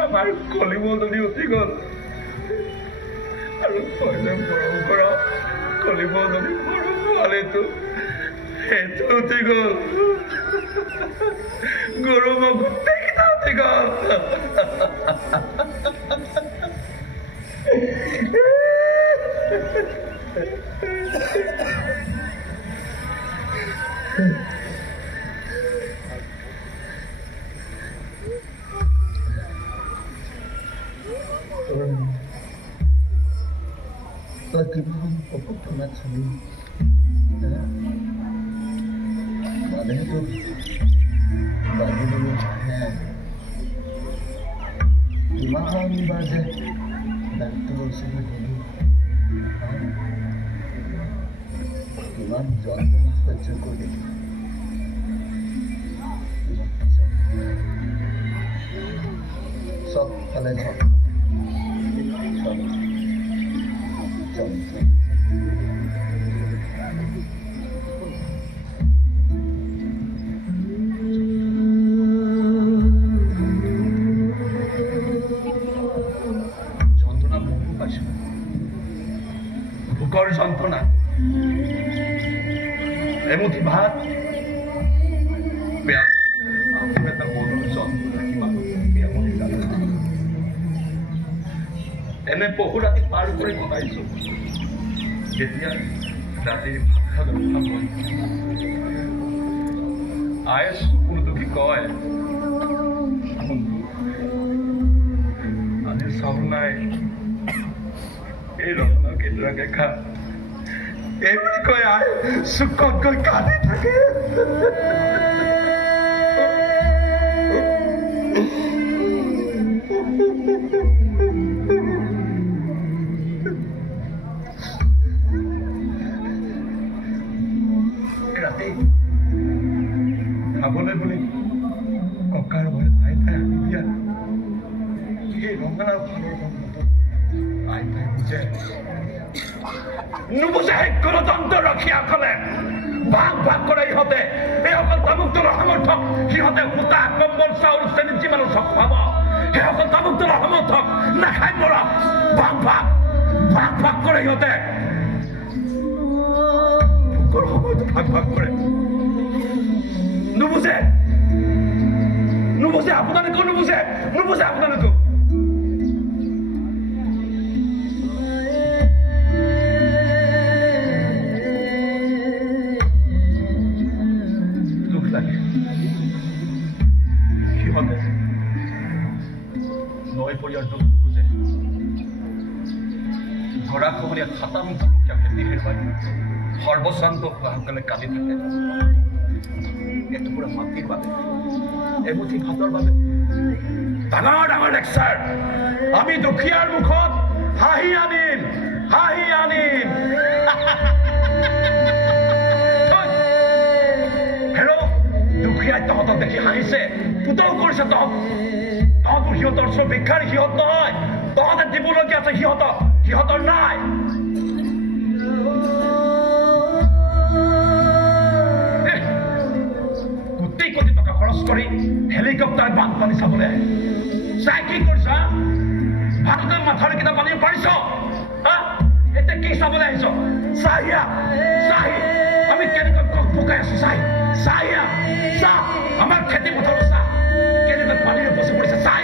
আমাৰ কলিমল যদি উঠি গল আৰু পইলে মৰম কৰা কলিমল যদি সৰু পোৱালিটো সেইটো উঠি গল গৰু মই গোটেইকেইটা উঠি গল Bagaimana keputusan seni? Mana itu? Bagaimana saya? Gimana ibadah dan terus begini? Gimana jalan bersyukur ini? Sok kalian sok. যন্ত্রণা বহু পাইছো ভোকৰ যন্ত্ৰণা এমুঠি ভাত বেয়া এটা বদল যন্ত্ৰণা কিমান এমুঠি জানো এনে বহু ৰাতি পাৰ কৰি কটাইছো যেতিয়া ৰাতিৰ ভাত খাব আয়ে চকুৰ দুখী কয় আজি চাউল নাই এই ৰন্ধা কেইটাকে খা এই বুলি কয় আয়ে চুকত গৈ কান্দি থাকে খাবলৈ বুলি ককাৰ ভয় ঠাই ঠাই আনি দিয়া এই ৰঙালাও ফলৰ বন্ধত আই ঠাই বুজে নুবুজে গণতন্ত্ৰ ৰক্ষীসকলে ভাগ ভাগ কৰে ইহঁতে এই অকল তামুক দলৰ সমৰ্থক সিহঁতে সূতা কম্বল চাউল চেনি যিমান চব পাব সেই অকল তামুক দলৰ সমৰ্থক নাখাই মৰক ভাগ ভাগ ভাগ ভাগ কৰে ইহঁতে ভোকৰ সময়তো ভাগ ভাগ কৰে নুবুজে নুবুজে আপোনালোকেও নুবুজে নুবুজে আপোনালোকেও দুখ লাগে সিহঁতে নৈ পৰিয়াল দুখ নুবুজে ধৰা খবৰীয়া খাটাম জলকীয়া খেতি হেৰুৱাই সৰ্বশান্ত হোৱাসকলে কান্দি থাকে এটুকুৰা মাটিৰ বাবে এমুঠি ভাতৰ বাবে ডাঙৰ ডাঙৰ লেকচাৰ আমি দুখীয়াৰ মুখত হাঁহি আনিম হেৰ দুখীয়াই তহঁতক দেখি হাঁহিছে পুতৌ কৰিছে তহঁতৰ সিহঁতৰ চব ভিক্ষাৰী সিহঁত নহয় তহঁতে দিবলগীয়া আছে সিহঁতৰ নাই কোটি টকা খৰচ কৰি হেলিকপ্টাৰ বানপানী চাবলৈ চাই কি কৰিছা ভাৰতৰ মাথাৰ কেইটা পানী পাৰিছ এতিয়া কি চাবলৈ আহিছ চাহিয়া আমি কেনেকৈ পকাই আছো চাহিয়া আমাৰ খেতি পথাৰ চা কেনেকৈ পানীৰে বসি পৰিছে চাই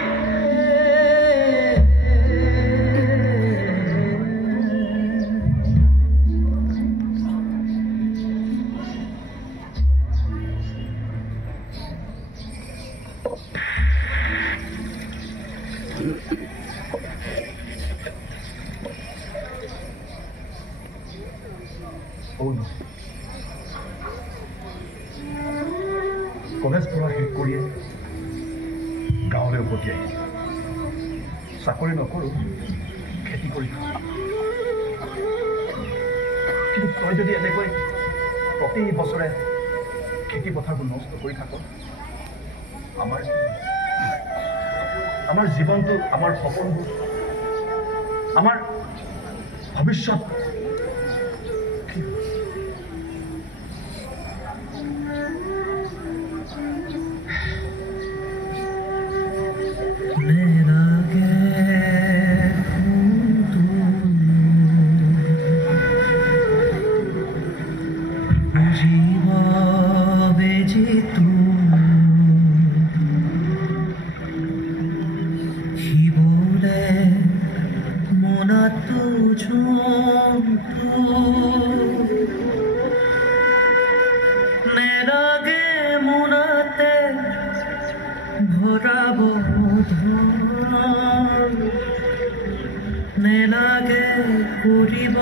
কলেজ পঢ়া শেষ কৰিয়ে গাঁৱলৈ উভতি আহিছোঁ চাকৰি নকৰোঁ খেতি কৰি কিন্তু তই যদি এনেকৈ প্ৰতি বছৰে খেতি পথাৰবোৰ নষ্ট কৰি থাক আমাৰ জীৱনটো আমাৰ সপোনবোৰ ভৱিষ্যত নেলাগে কৰিব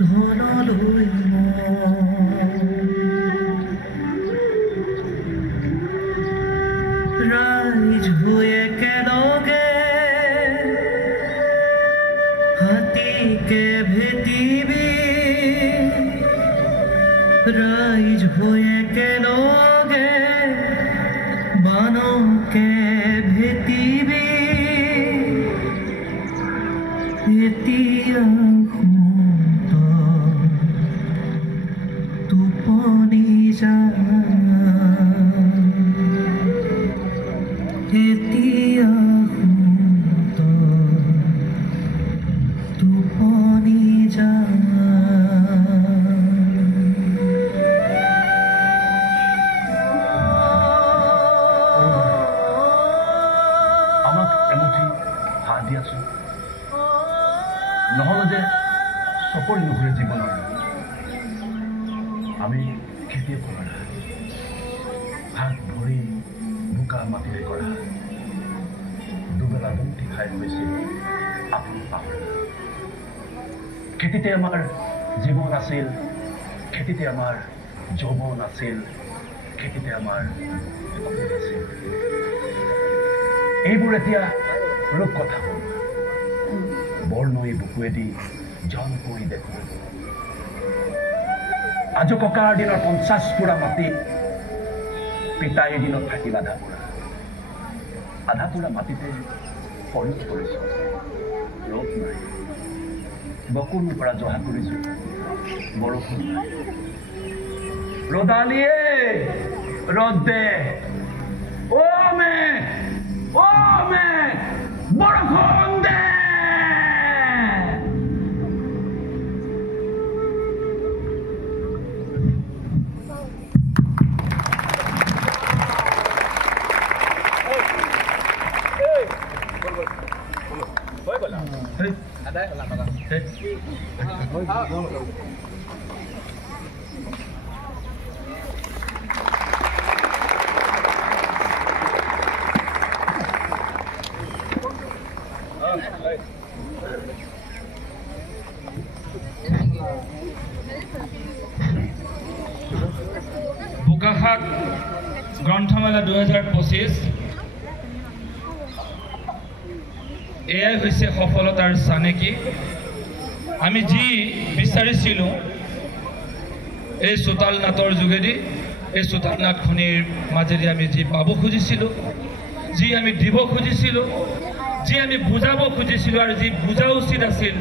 ধনলৈ ৰাইজ হৈ একেলগে হাতীকে ভেটিবি ৰাইজ হৈ একেলগে বানকে ভেটিবি এতিয়া টোপনি যা এতিয়া টোপনি যা আমাক এমুঠি হাত দিয়াচোন নহ'লে যে চকৰি নুঘূৰে জীৱনৰ আমি খেতিয়ে কৰা হাত ভৰি বোকা মাটিৰে কৰা দুবেলা দুমুঠি খাই গৈছিল আপোন পাহৰা খেতিতে আমাৰ জীৱন আছিল খেতিতে আমাৰ যৌৱন আছিল খেতিতে আমাৰ সপোন আছিল এইবোৰ এতিয়া ৰূপ কথা হ'ল বৰনৈ বুকুৱেদি জন কৰি দেখো আজো ককাৰ দিনৰ 50 পুৰা মাটি পিতাই দিনত থাকিল আধা পুৰা মাটিতে পৰিণত কৰিছো ৰ'দ নাই বকুনিৰ পৰা জহা কৰিছো বৰষুণ নাই ৰ'দালিয়ে ৰ'দ দে অ মে বৰষুণ দে বোকাখাত গ্ৰন্থমেলা 2025 এয়াই হৈছে সফলতাৰ চানেকি আমি যি বিচাৰিছিলোঁ এই চোতাল নাটৰ যোগেদি এই চোতাল নাটখনিৰ মাজেদি আমি যি পাব খুজিছিলোঁ যি আমি দিব খুজিছিলোঁ যি আমি বুজাব খুজিছিলোঁ আৰু যি বুজা উচিত আছিল